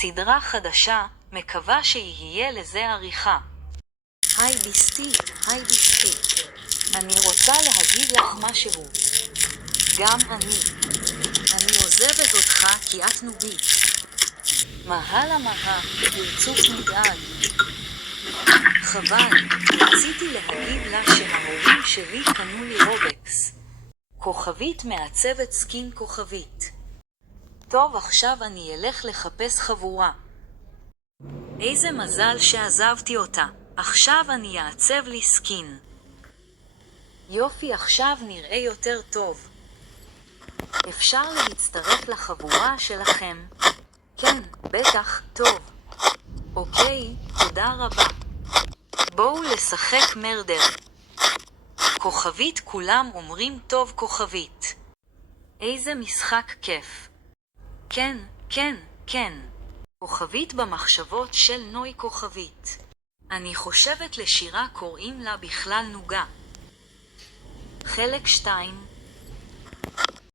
סדרה חדשה, מקווה שיהיה לזה עריכה. היי ביסטי, היי ביסטי. אני רוצה להגיד לך משהו. גם אני עוזבת אותך כי את נובית. מהלה מהה, פרצוף מודאג. חבל, רציתי להגיד לה שההורים שלי קנו לי רובקס. כוכבית מעצבת סקין כוכבית. טוב, עכשיו אני אלך לחפש חבורה. איזה מזל שעזבתי אותה. עכשיו אני אעצב לי סקין. יופי, עכשיו נראה יותר טוב. אפשר להצטרף לחבורה שלכם? כן, בטח, טוב. אוקיי, תודה רבה. בואו לשחק מרדר. כוכבית, כולם אומרים טוב כוכבית. איזה משחק כיף. כן, כן, כן. כוכבית במחשבות של נוי כוכבית. אני חושבת לשירה קוראים לה בכלל נוגה. חלק 2